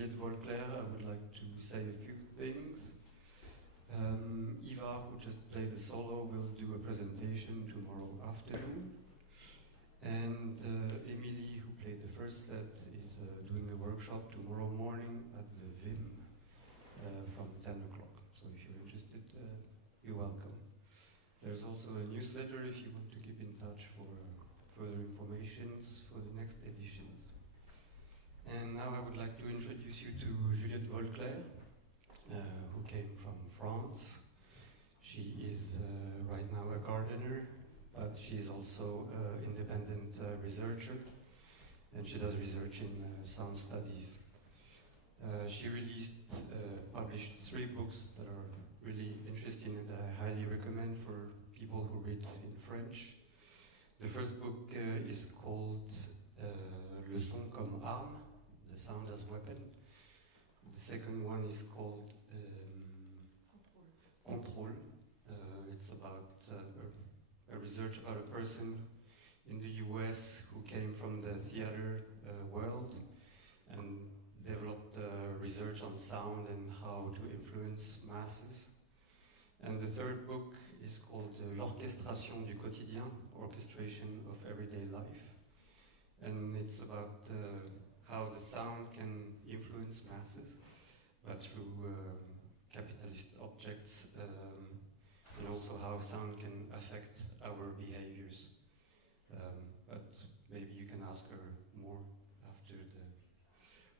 Juliette Volcler, I would like to say a few things. Ivar, who just played the solo, will do a presentation tomorrow afternoon. And Emily, who played the first set, is doing a workshop tomorrow morning at the VIM from 10 o'clock. So if you're interested, you're welcome. There's also a newsletter if you want to keep in touch for further information for the next editions. And now I would like to introduce you to Juliette Volcler, who came from France. She is right now a gardener, but she is also an independent researcher, and she does research in sound studies. She published 3 books that are really interesting and that I highly recommend for people who read in French. The first book is called Le son comme arme, the sound as weapon. The second one is called Contrôle. It's about a research about a person in the US who came from the theater world and developed research on sound and how to influence masses. And the third book is called L'orchestration du quotidien, orchestration of everyday life. And it's about how the sound can influence masses, but through capitalist objects, and also how sound can affect our behaviors. But maybe you can ask her more after the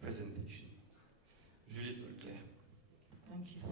presentation. Juliette Volcler. Thank you.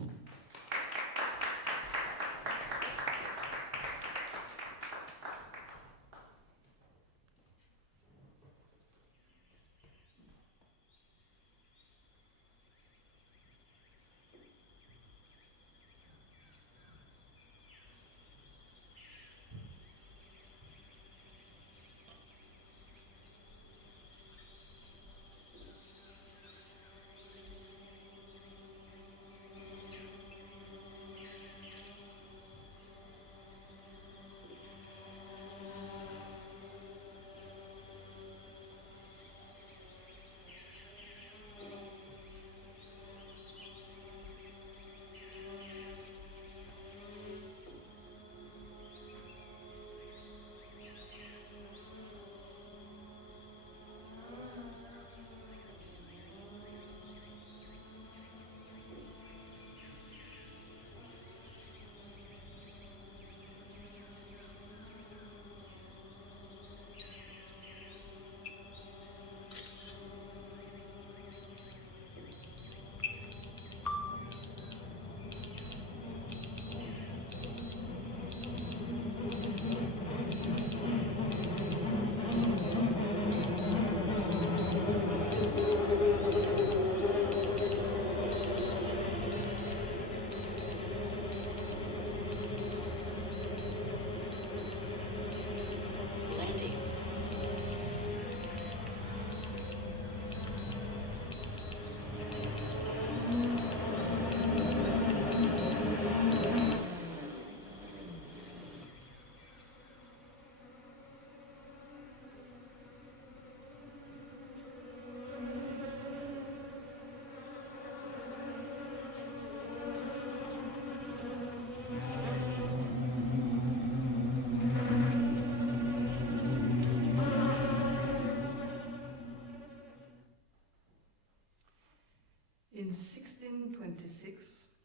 In 1626,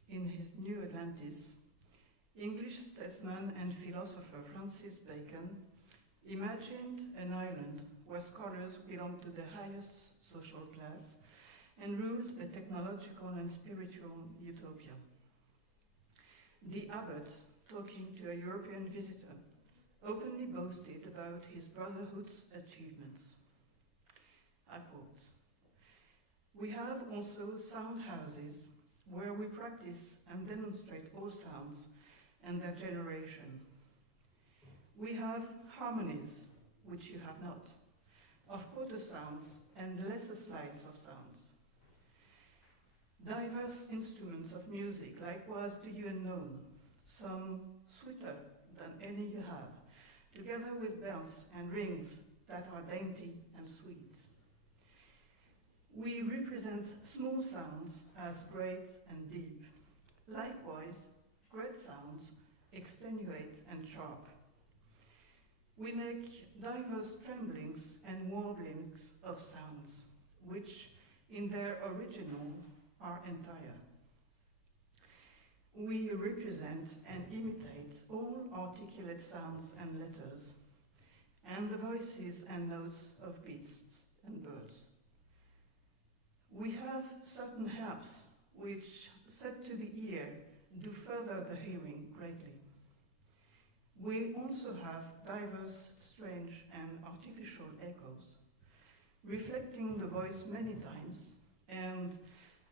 in his New Atlantis, English statesman and philosopher Francis Bacon imagined an island where scholars belonged to the highest social class and ruled a technological and spiritual utopia. The abbot, talking to a European visitor, openly boasted about his brotherhood's achievements. I quote, "We have also sound houses where we practice and demonstrate all sounds and their generation. We have harmonies, which you have not, of quarter sounds and lesser slides of sounds. Diverse instruments of music, likewise to you unknown, some sweeter than any you have, together with bells and rings that are dainty and sweet. We represent small sounds as great and deep. Likewise, great sounds extenuate and sharp. We make diverse tremblings and warblings of sounds, which in their original are entire. We represent and imitate all articulate sounds and letters, and the voices and notes of beasts and birds. We have certain helps which, set to the ear, do further the hearing greatly. We also have diverse, strange and artificial echoes, reflecting the voice many times, and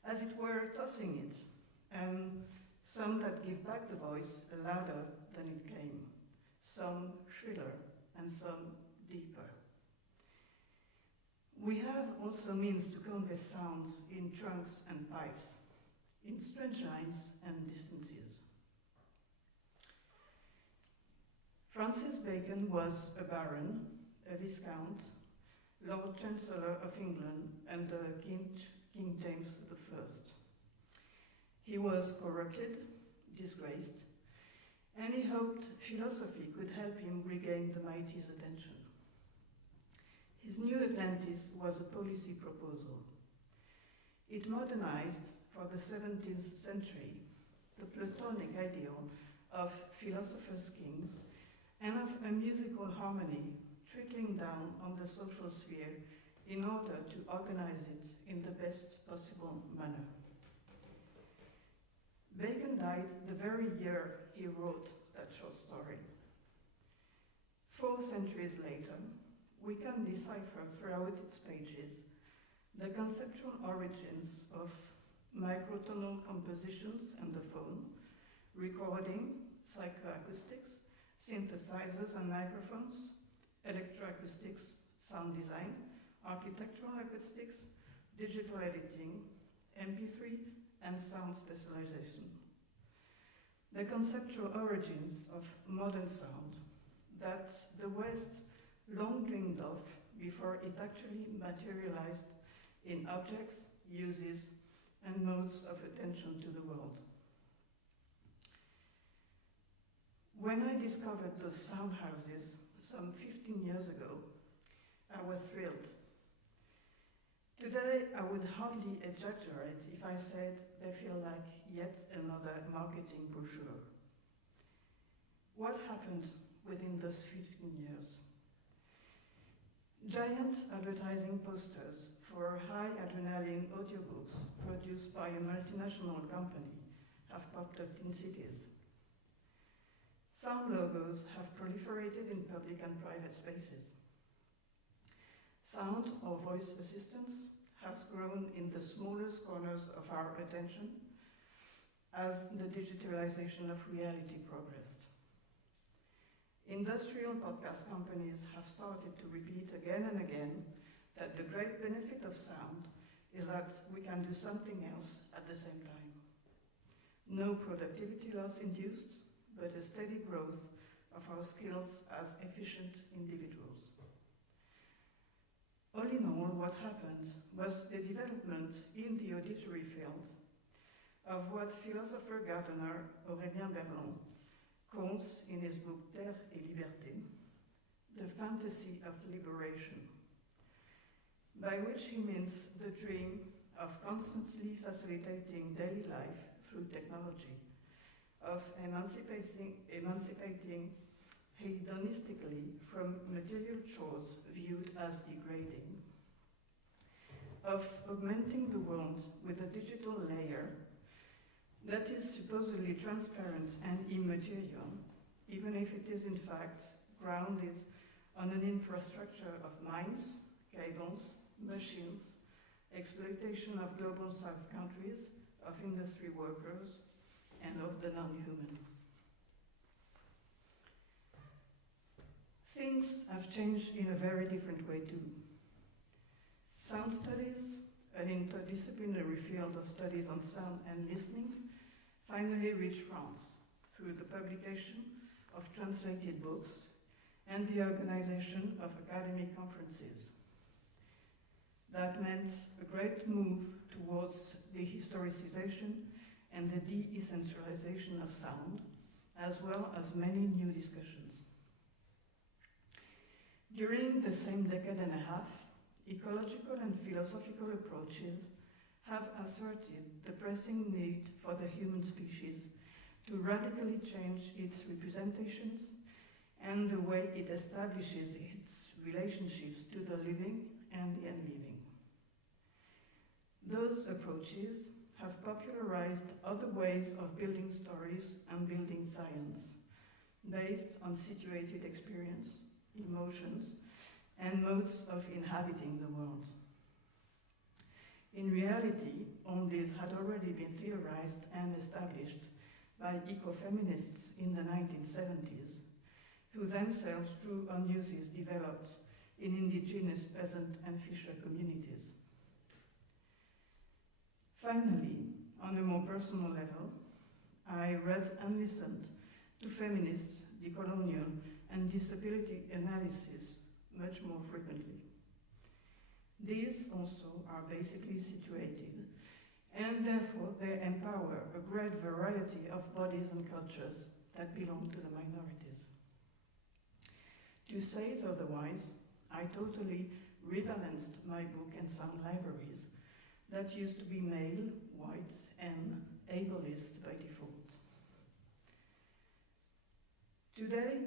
as it were tossing it, and some that give back the voice louder than it came, some shriller and some deeper. We have also means to convey sounds in trunks and pipes, in strange lines and distances. Francis Bacon was a baron, a viscount, Lord Chancellor of England under King James I. He was corrupted, disgraced, and he hoped philosophy could help him regain the mighty's attention. His new Atlantis was a policy proposal. It modernized, for the 17th century, the Platonic ideal of philosophers' kings and of a musical harmony trickling down on the social sphere in order to organize it in the best possible manner. Bacon died the very year he wrote that short story. 4 centuries later, we can decipher throughout its pages the conceptual origins of microtonal compositions and the phone, recording, psychoacoustics, synthesizers and microphones, electroacoustics, sound design, architectural acoustics, digital editing, MP3, and sound specialization. The conceptual origins of modern sound that the West long dreamed of before it actually materialized in objects, uses, and modes of attention to the world. When I discovered those sound houses some 15 years ago, I was thrilled. Today, I would hardly exaggerate if I said they feel like yet another marketing brochure. What happened within those 15 years? Giant advertising posters for high adrenaline audiobooks produced by a multinational company have popped up in cities. Sound logos have proliferated in public and private spaces. Sound or voice assistance has grown in the smallest corners of our attention as the digitalization of reality progressed. Industrial podcast companies have started to repeat again and again that the great benefit of sound is that we can do something else at the same time. No productivity loss induced, but a steady growth of our skills as efficient individuals. All in all, what happened was the development in the auditory field of what philosopher gardener Aurélien Berland calls in his book Terre et Liberté, the fantasy of liberation, by which he means the dream of constantly facilitating daily life through technology, of emancipating hedonistically from material chores viewed as degrading, of augmenting the world with a digital layer that is supposedly transparent and immaterial, even if it is in fact grounded on an infrastructure of mines, cables, machines, exploitation of global south countries, of industry workers, and of the non-human. Things have changed in a very different way too. Sound studies, an interdisciplinary field of studies on sound and listening, finally reached France through the publication of translated books and the organization of academic conferences. That meant a great move towards the historicization and the de-essentialization of sound, as well as many new discussions. During the same decade and a half, ecological and philosophical approaches have asserted the pressing need for the human species to radically change its representations and the way it establishes its relationships to the living and the unliving. Those approaches have popularized other ways of building stories and building science, based on situated experience, emotions, and modes of inhabiting the world. In reality, all these had already been theorized and established by ecofeminists in the 1970s, who themselves drew on uses developed in indigenous peasant and fisher communities. Finally, on a more personal level, I read and listened to feminist, decolonial, and disability analysis much more frequently. These also are basically situated, and therefore they empower a great variety of bodies and cultures that belong to the minorities. To say it otherwise, I totally rebalanced my book and sound libraries that used to be male, white, and ableist by default. Today,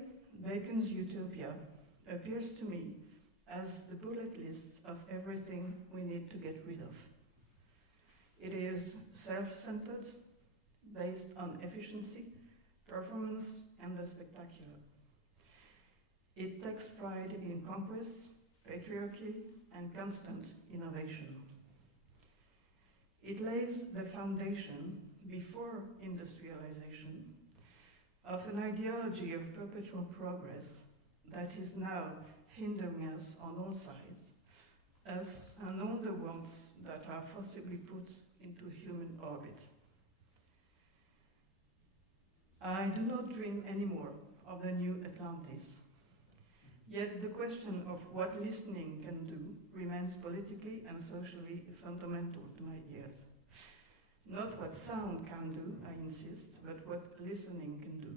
Bacon's utopia appears to me as the bullet list of everything we need to get rid of. It is self-centered, based on efficiency, performance, and the spectacular. It takes pride in conquest, patriarchy, and constant innovation. It lays the foundation, before industrialization, of an ideology of perpetual progress that is now hindering us on all sides, us and all the worlds that are forcibly put into human orbit. I do not dream anymore of the new Atlantis. Yet the question of what listening can do remains politically and socially fundamental to my ears. Not what sound can do, I insist, but what listening can do.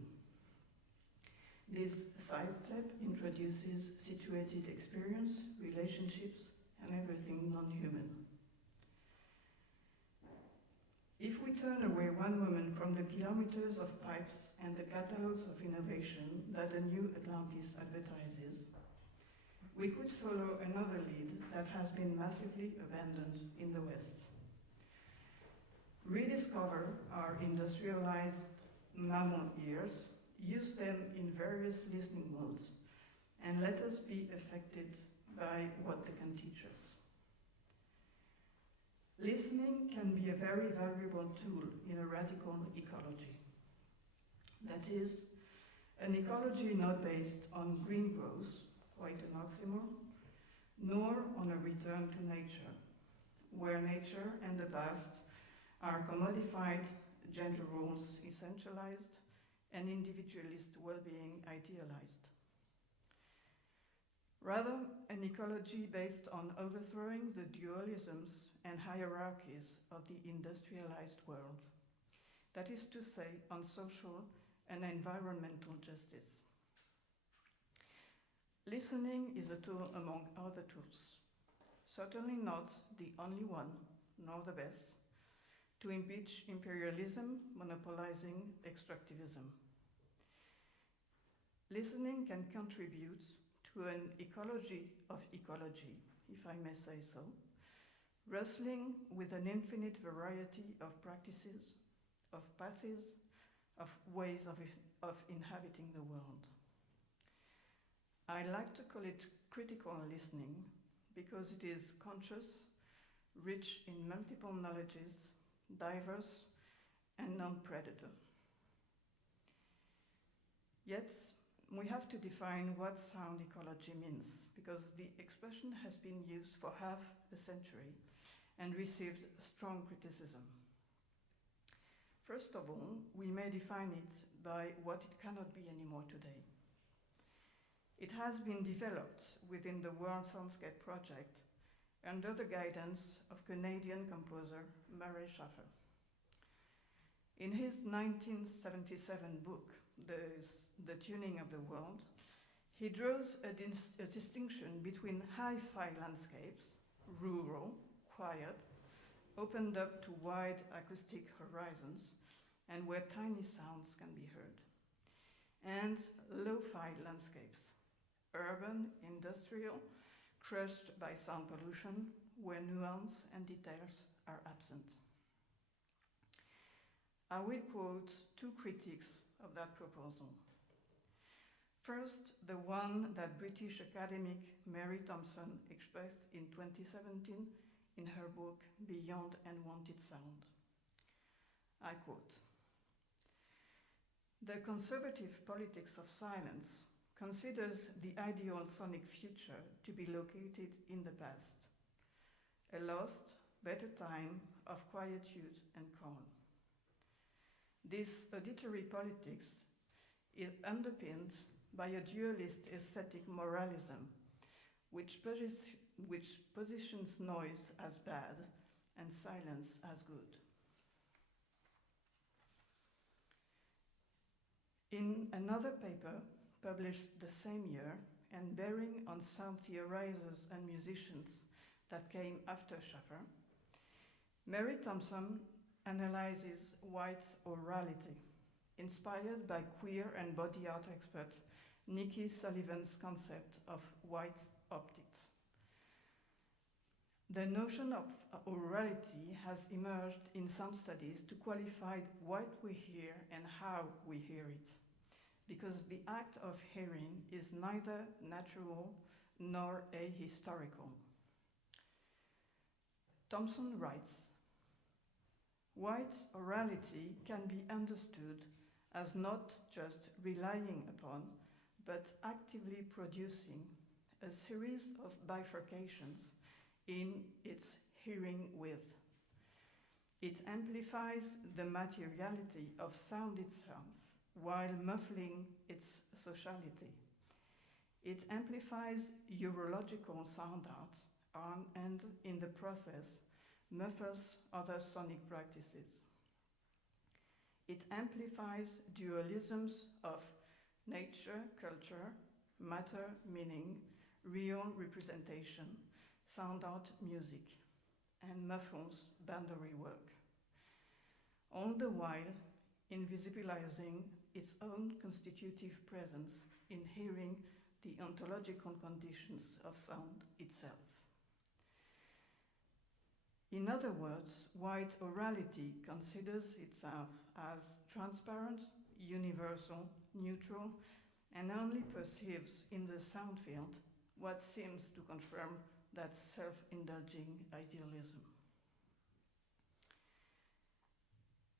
This sidestep introduces situated experience, relationships, and everything non-human. If we turn away one moment from the kilometers of pipes and the catalogs of innovation that the new Atlantis advertises, we could follow another lead that has been massively abandoned in the West. Rediscover our industrialized mammal ears, use them in various listening modes, and let us be affected by what they can teach us. Listening can be a very valuable tool in a radical ecology. That is, an ecology not based on green growth, quite an oxymoron, nor on a return to nature, where nature and the past are commodified, gender roles essentialized, and individualist well-being idealized. Rather, an ecology based on overthrowing the dualisms and hierarchies of the industrialized world. That is to say, on social and environmental justice. Listening is a tool among other tools, certainly not the only one, nor the best, to impeach imperialism, monopolizing extractivism. Listening can contribute to an ecology of ecology, if I may say so, wrestling with an infinite variety of practices, of paths, of ways of inhabiting the world. I like to call it critical listening because it is conscious, rich in multiple knowledges, diverse, and non-predator. Yet, we have to define what sound ecology means, because the expression has been used for half a century and received strong criticism. First of all, we may define it by what it cannot be anymore today. It has been developed within the World Soundscape Project under the guidance of Canadian composer Murray Schafer. In his 1977 book, The Tuning of the World, he draws a distinction between hi-fi landscapes, rural, quiet, opened up to wide acoustic horizons, and where tiny sounds can be heard, and lo-fi landscapes, urban, industrial, crushed by sound pollution, where nuance and details are absent. I will quote two critiques of that proposal. First, the one that British academic Mary Thompson expressed in 2017 in her book Beyond Unwanted Sound. I quote, "The conservative politics of silence considers the ideal sonic future to be located in the past, a lost, better time of quietude and calm. This auditory politics is underpinned by a dualist aesthetic moralism, which positions noise as bad and silence as good." In another paper published the same year and bearing on sound theorizers and musicians that came after Schafer, Mary Thompson analyzes white orality, inspired by queer and body art expert Nikki Sullivan's concept of white optics. The notion of orality has emerged in some studies to qualify what we hear and how we hear it, because the act of hearing is neither natural nor ahistorical. Thompson writes, "White orality can be understood as not just relying upon, but actively producing a series of bifurcations in its hearing with. It amplifies the materiality of sound itself while muffling its sociality. It amplifies urological sound art and, in the process, muffles other sonic practices. It amplifies dualisms of nature, culture, matter, meaning, real representation, sound art, music, and muffles boundary work, all the while invisibilizing its own constitutive presence in hearing the ontological conditions of sound itself. In other words, white orality considers itself as transparent, universal, neutral, and only perceives in the sound field what seems to confirm that self-indulging idealism."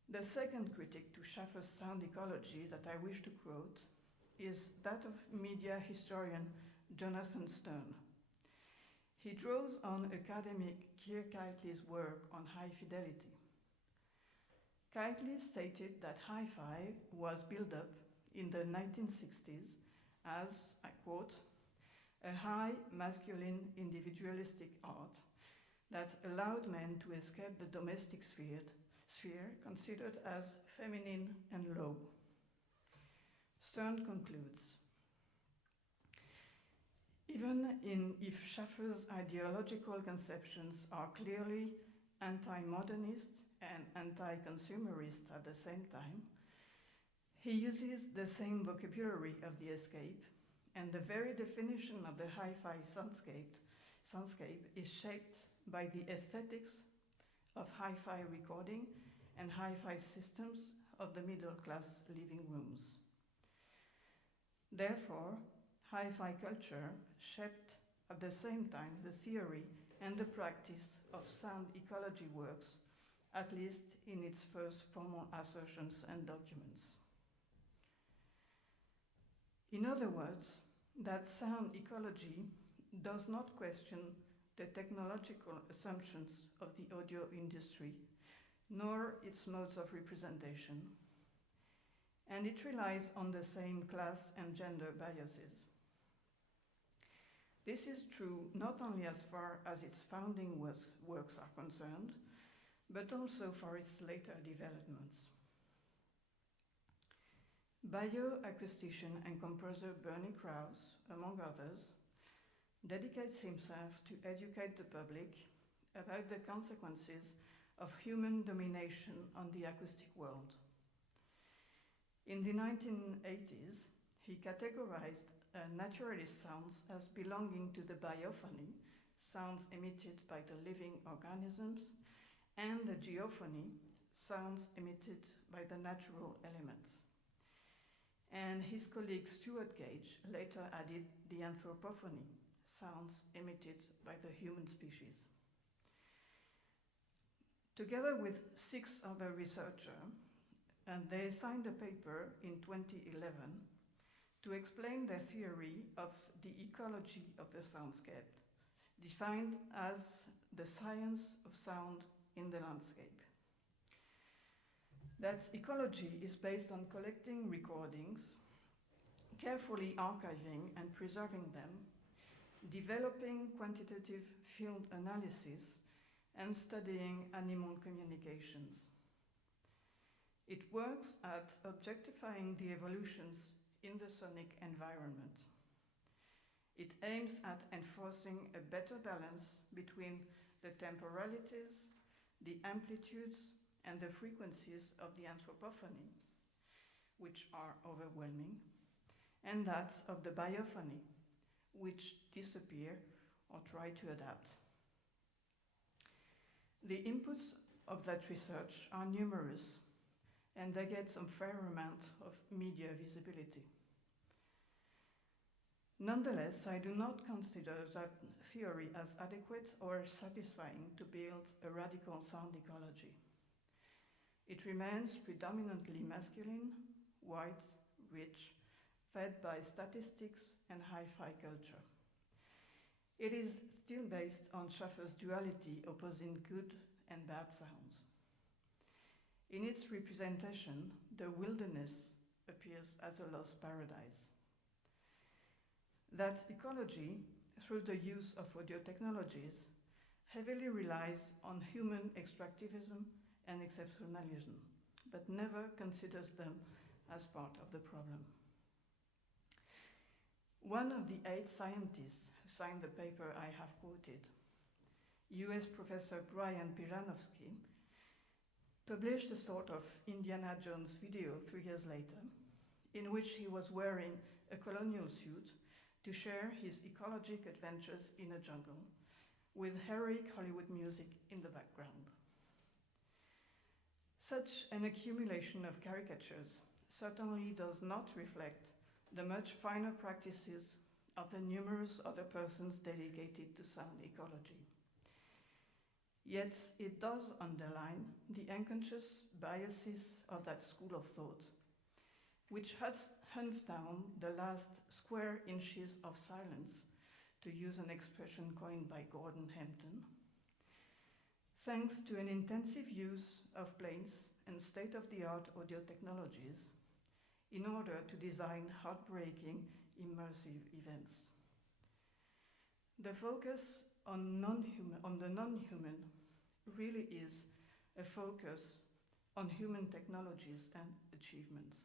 The second critique to Schafer's sound ecology that I wish to quote is that of media historian Jonathan Stern. He draws on academic Keir Keightley's work on high fidelity. Keightley stated that hi-fi was built up in the 1960s as, I quote, "a high masculine individualistic art that allowed men to escape the domestic sphere considered as feminine and low." Stern concludes, "Even if Schafer's ideological conceptions are clearly anti-modernist and anti-consumerist at the same time, he uses the same vocabulary of the escape, and the very definition of the hi-fi soundscape is shaped by the aesthetics of hi-fi recording and hi-fi systems of the middle-class living rooms. Therefore, hi-fi culture shaped at the same time the theory and the practice of sound ecology works, at least in its first formal assertions and documents." In other words, that sound ecology does not question the technological assumptions of the audio industry, nor its modes of representation, and it relies on the same class and gender biases. This is true not only as far as its founding works are concerned, but also for its later developments. Bioacoustician and composer Bernie Krause, among others, dedicates himself to educate the public about the consequences of human domination on the acoustic world. In the 1980s, he categorized naturalist sounds as belonging to the biophony, sounds emitted by the living organisms, and the geophony, sounds emitted by the natural elements. And his colleague Stuart Gage later added the anthropophony, sounds emitted by the human species. Together with 6 other researchers, and they signed a paper in 2011 to explain their theory of the ecology of the soundscape, defined as the science of sound in the landscape. That ecology is based on collecting recordings, carefully archiving and preserving them, developing quantitative field analysis, and studying animal communications. It works at objectifying the evolutions in the sonic environment. It aims at enforcing a better balance between the temporalities, the amplitudes, and the frequencies of the anthropophony, which are overwhelming, and that of the biophony, which disappear or try to adapt. The inputs of that research are numerous, and they get some fair amount of media visibility. Nonetheless, I do not consider that theory as adequate or satisfying to build a radical sound ecology. It remains predominantly masculine, white, rich, fed by statistics and hi-fi culture. It is still based on Schaffer's duality opposing good and bad sounds. In its representation, the wilderness appears as a lost paradise. That ecology, through the use of audio technologies, heavily relies on human extractivism and exceptionalism, but never considers them as part of the problem. One of the 8 scientists who signed the paper I have quoted, US Professor Brian Pijanovsky, published a sort of Indiana Jones video 3 years later, in which he was wearing a colonial suit to share his ecologic adventures in a jungle, with heroic Hollywood music in the background. Such an accumulation of caricatures certainly does not reflect the much finer practices of the numerous other persons dedicated to sound ecology. Yet it does underline the unconscious biases of that school of thought, which hunts down the last square inches of silence, to use an expression coined by Gordon Hampton, thanks to an intensive use of planes and state-of-the-art audio technologies in order to design heartbreaking, immersive events. The focus on the non-human really is a focus on human technologies and achievements.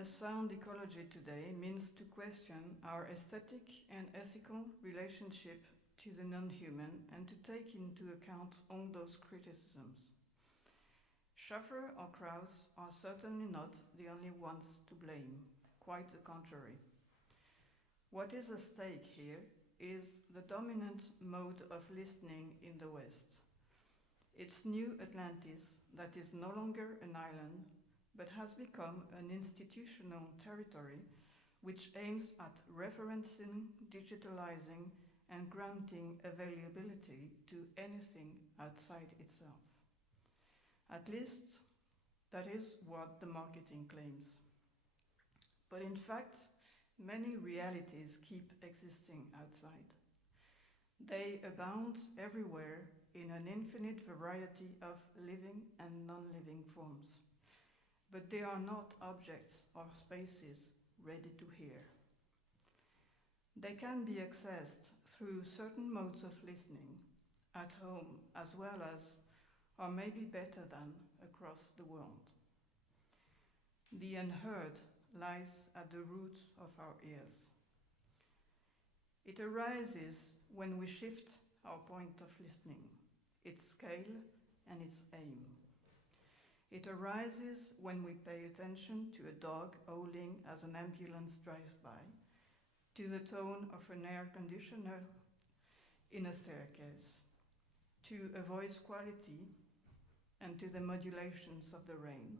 a sound ecology today means to question our aesthetic and ethical relationship to the non-human and to take into account all those criticisms. Schaffer or Krauss are certainly not the only ones to blame, quite the contrary. What is at stake here is the dominant mode of listening in the West. It's New Atlantis that is no longer an island, but has become an institutional territory which aims at referencing, digitalizing, and granting availability to anything outside itself. At least, that is what the marketing claims. But in fact, many realities keep existing outside. They abound everywhere in an infinite variety of living and non-living forms. But they are not objects or spaces ready to hear. They can be accessed through certain modes of listening, at home as well as, or maybe better than, across the world. The unheard lies at the root of our ears. It arises when we shift our point of listening, its scale and its aim. It arises when we pay attention to a dog howling as an ambulance drives by, to the tone of an air conditioner in a staircase, to a voice quality and to the modulations of the rain,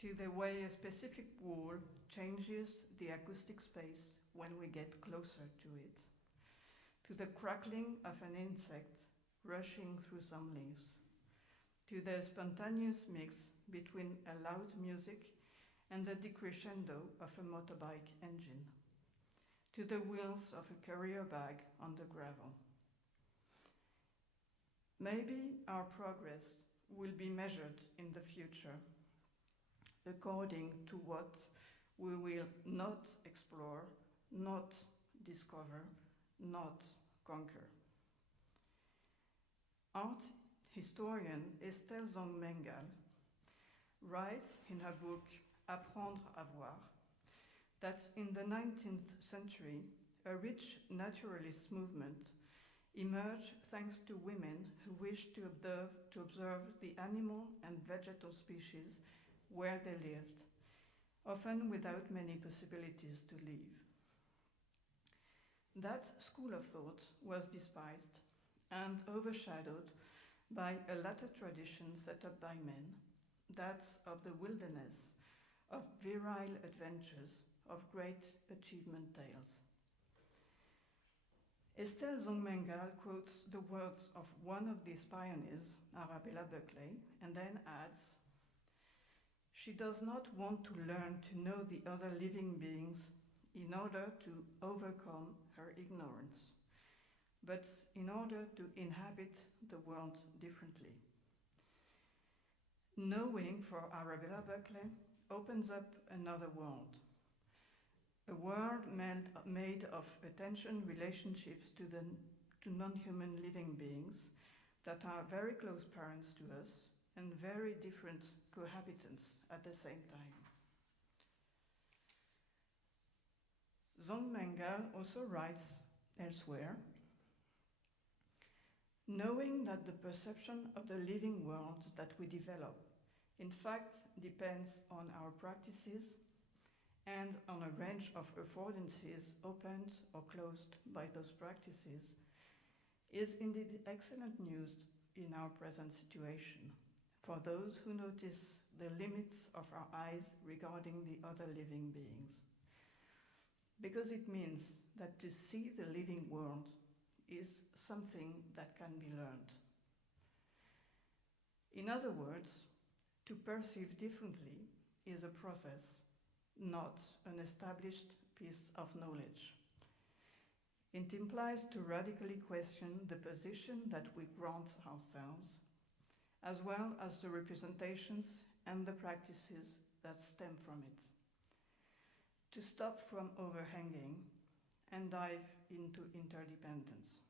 to the way a specific wall changes the acoustic space when we get closer to it, to the crackling of an insect rushing through some leaves, to the spontaneous mix between a loud music and the decrescendo of a motorbike engine, to the wheels of a carrier bag on the gravel. Maybe our progress will be measured in the future according to what we will not explore, not discover, not conquer. Art historian Estelle Zong-Mengal writes in her book Apprendre à voir that in the 19th century, a rich naturalist movement emerged thanks to women who wished to observe the animal and vegetal species where they lived, often without many possibilities to leave. That school of thought was despised and overshadowed by a later tradition set up by men, that of the wilderness, of virile adventures, of great achievement tales. Estelle Zong-Mengal quotes the words of one of these pioneers, Juliette Volcler, and then adds, "She does not want to learn to know the other living beings in order to overcome her ignorance, but in order to inhabit the world differently." Knowing for Juliette Volcler opens up another world, a world made of attention relationships to non-human living beings that are very close parents to us and very different cohabitants at the same time. Zong-Mengal also writes elsewhere, knowing that the perception of the living world that we develop in fact depends on our practices and on a range of affordances opened or closed by those practices, is indeed excellent news in our present situation for those who notice the limits of our eyes regarding the other living beings. Because it means that to see the living world is something that can be learned. In other words, to perceive differently is a process, not an established piece of knowledge. It implies to radically question the position that we grant ourselves, as well as the representations and the practices that stem from it. To stop from overhanging and dive into interdependence.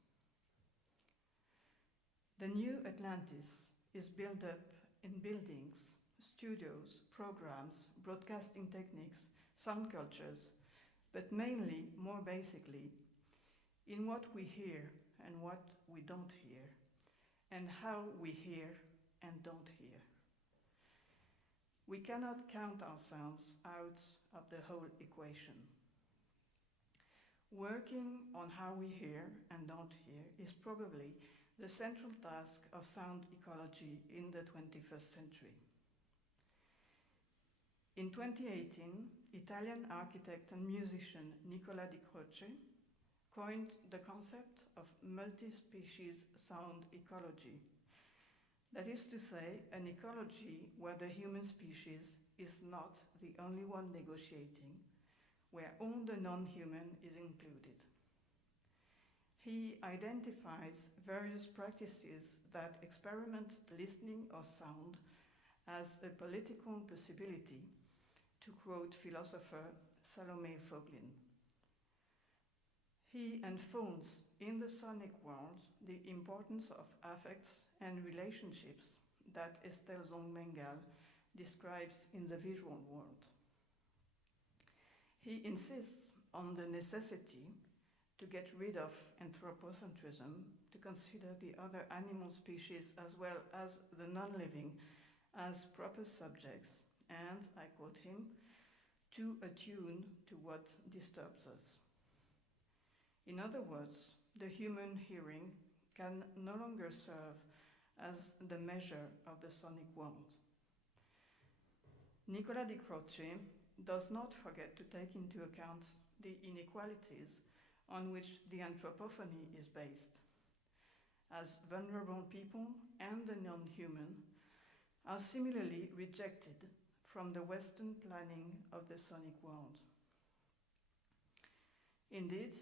The new Atlantis is built up in buildings, studios, programs, broadcasting techniques, sound cultures, but mainly, more basically, in what we hear and what we don't hear, and how we hear and don't hear. We cannot count our sounds out of the whole equation. Working on how we hear and don't hear is probably the central task of sound ecology in the 21st century. In 2018, Italian architect and musician Nicola Di Croce coined the concept of multi-species sound ecology. That is to say, an ecology where the human species is not the only one negotiating, where all the non-human is included. He identifies various practices that experiment listening or sound as a political possibility, to quote philosopher Salome Foglin. He unfolds in the sonic world the importance of affects and relationships that Estelle Zong-Mengal describes in the visual world. He insists on the necessity to get rid of anthropocentrism, to consider the other animal species as well as the non-living as proper subjects, and, I quote him, to attune to what disturbs us. In other words, the human hearing can no longer serve as the measure of the sonic world. Nicola Di Croce does not forget to take into account the inequalities on which the anthropophony is based, as vulnerable people and the non-human are similarly rejected from the Western planning of the sonic world. Indeed,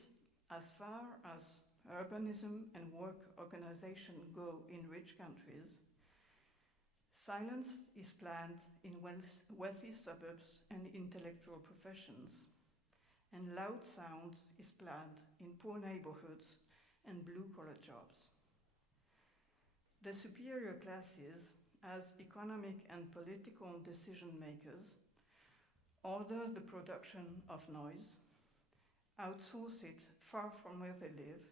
as far as urbanism and work organization go in rich countries, silence is planned in wealthy suburbs and intellectual professions, and loud sound is planned in poor neighborhoods and blue-collar jobs. The superior classes, as economic and political decision makers, order the production of noise, outsource it far from where they live,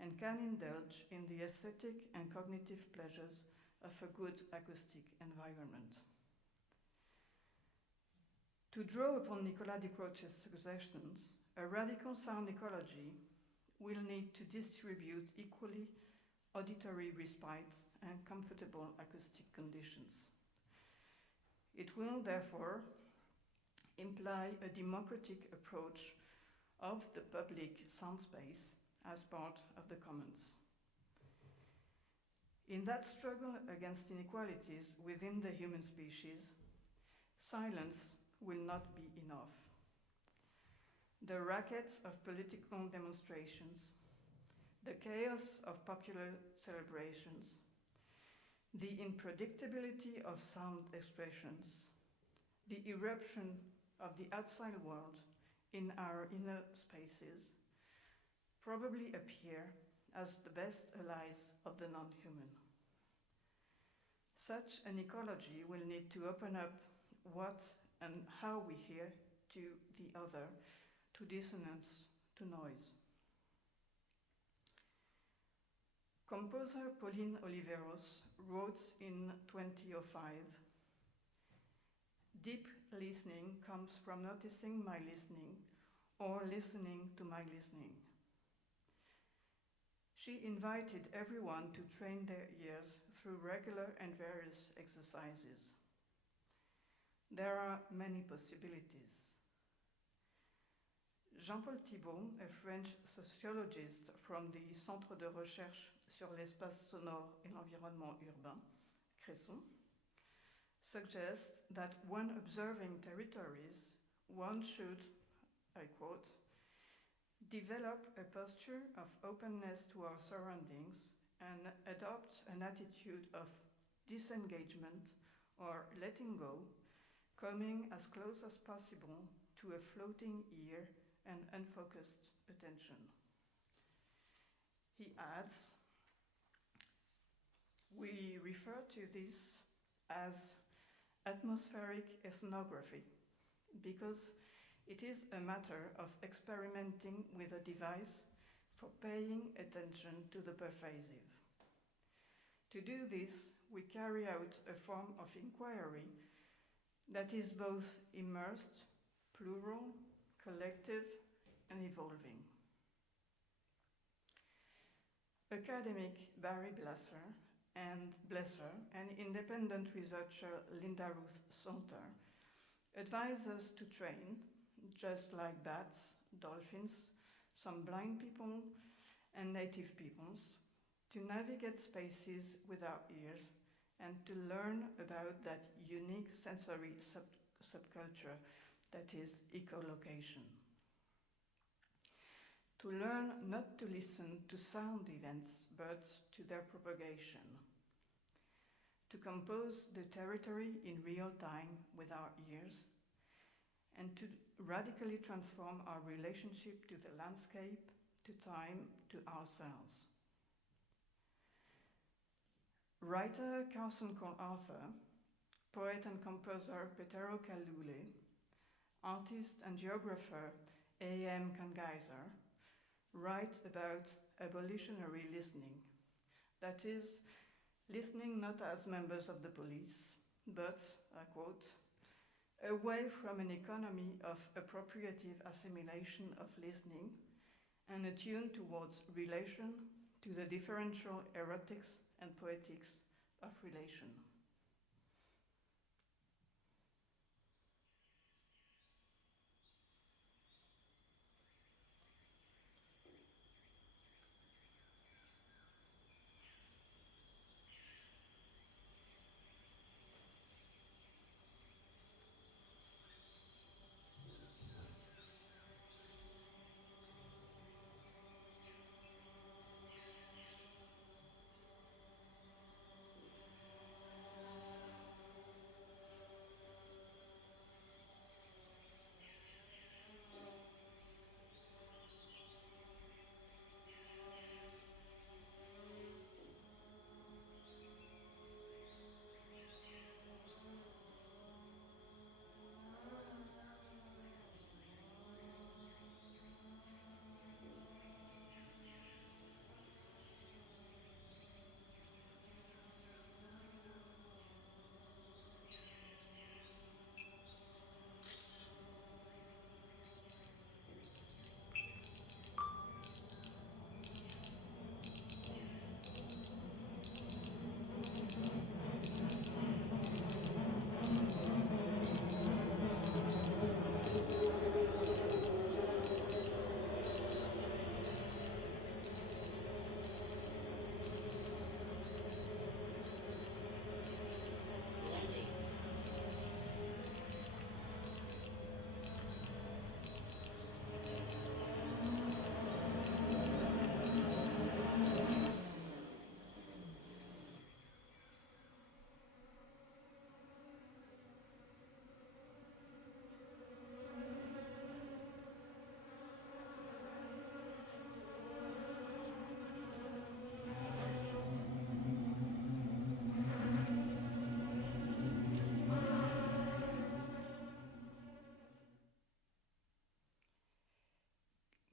and can indulge in the aesthetic and cognitive pleasures of a good acoustic environment. To draw upon Nicola Di Croce's suggestions, a radical sound ecology will need to distribute equally auditory respite and comfortable acoustic conditions. It will therefore imply a democratic approach of the public sound space as part of the commons. In that struggle against inequalities within the human species, silence will not be enough. The racket of political demonstrations, the chaos of popular celebrations, the unpredictability of sound expressions, the eruption of the outside world in our inner spaces probably appear as the best allies of the non-human. Such an ecology will need to open up what and how we hear to the other, to dissonance, to noise. Composer Pauline Oliveros wrote in 2005, "Deep listening comes from noticing my listening or listening to my listening." She invited everyone to train their ears through regular and various exercises. There are many possibilities. Jean-Paul Thibault, a French sociologist from the Centre de Recherche sur l'Espace Sonore et l'Environnement Urbain, Cresson, suggests that when observing territories, one should, I quote, develop a posture of openness to our surroundings and adopt an attitude of disengagement or letting go, coming as close as possible to a floating ear and unfocused attention. He adds, "We refer to this as atmospheric ethnography because It is a matter of experimenting with a device for paying attention to the pervasive. To do this, we carry out a form of inquiry that is both immersed, plural, collective, and evolving. Academic Barry Blesser and independent researcher Linda Ruth Salter advise us to train, just like bats, dolphins, some blind people, and native peoples, to navigate spaces with our ears and to learn about that unique sensory subculture that is echolocation. To learn not to listen to sound events, but to their propagation. To compose the territory in real time with our ears, and to radically transform our relationship to the landscape, to time, to ourselves. Writer Carson Cole Arthur, poet and composer Petero Kalule, artist and geographer A.M. Kangaiser write about abolitionary listening. That is, listening not as members of the police, but, I quote, away from an economy of appropriative assimilation of listening and attuned towards relation to the differential erotics and poetics of relation.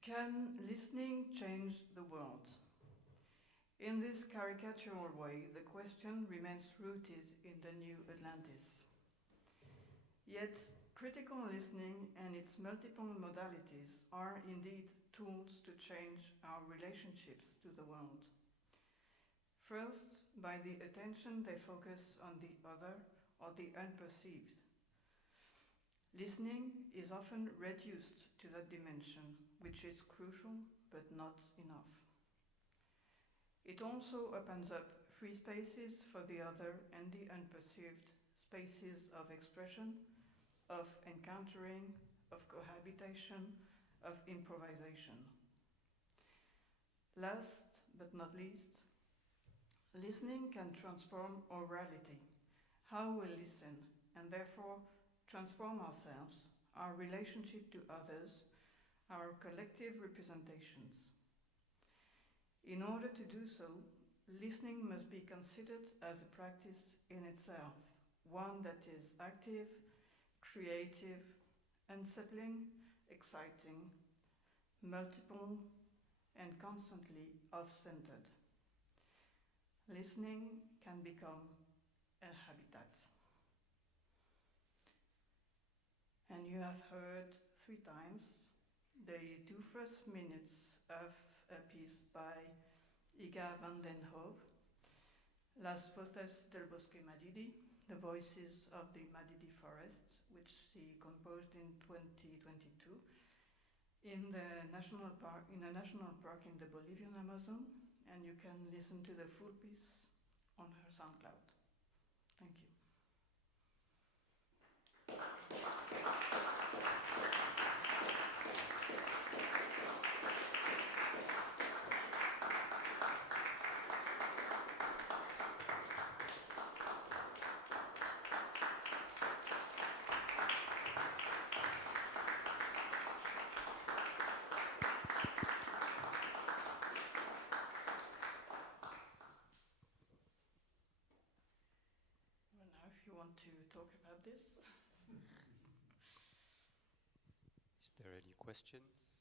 Can listening change the world? In this caricatural way, the question remains rooted in the new Atlantis. Yet, critical listening and its multiple modalities are indeed tools to change our relationships to the world. First, by the attention they focus on the other or the unperceived. Listening is often reduced to that dimension, which is crucial but not enough. It also opens up free spaces for the other and the unperceived, spaces of expression, of encountering, of cohabitation, of improvisation. Last but not least, listening can transform orality, how we listen, and therefore transform ourselves, our relationship to others, our collective representations. In order to do so, listening must be considered as a practice in itself, one that is active, creative, unsettling, exciting, multiple, and constantly off-centered. Listening can become a habitat. And you have heard 3 times the 2 first minutes of a piece by Iga van den Hove, Las Voces del Bosque Madidi, the voices of the Madidi forest, which she composed in 2022 in a national park in the Bolivian Amazon, and you can listen to the full piece on her SoundCloud. Thank you. If you want to talk about this. Is there any questions?